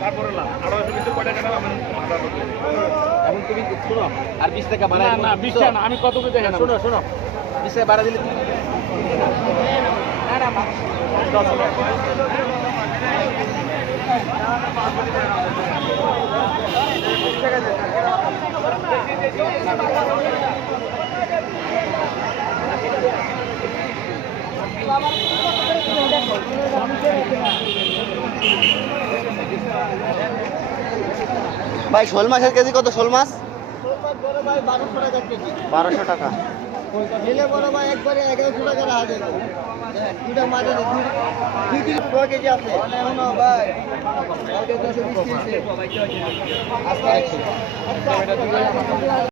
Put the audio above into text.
তারপরে না আরো কিছু কয়টা টাকা আমি এখন তুমি শোনো আর 20 টাকা বাড়াই না 20 টাকা না আমি কত করে দেখেন শোনো শোনো 20 টাকা বাড়াই দিলে ভাই শোল মাছের কেজি কত? শোল মাছ বড় ভাই 1200 টাকা কেজি। 1200 টাকা। নিলে বড় ভাই একবারে 1100 টাকা রাখা যাবে। দুটা মাঝে 2 কেজি আছে। এখনো ভাই কালকে 220 আজকে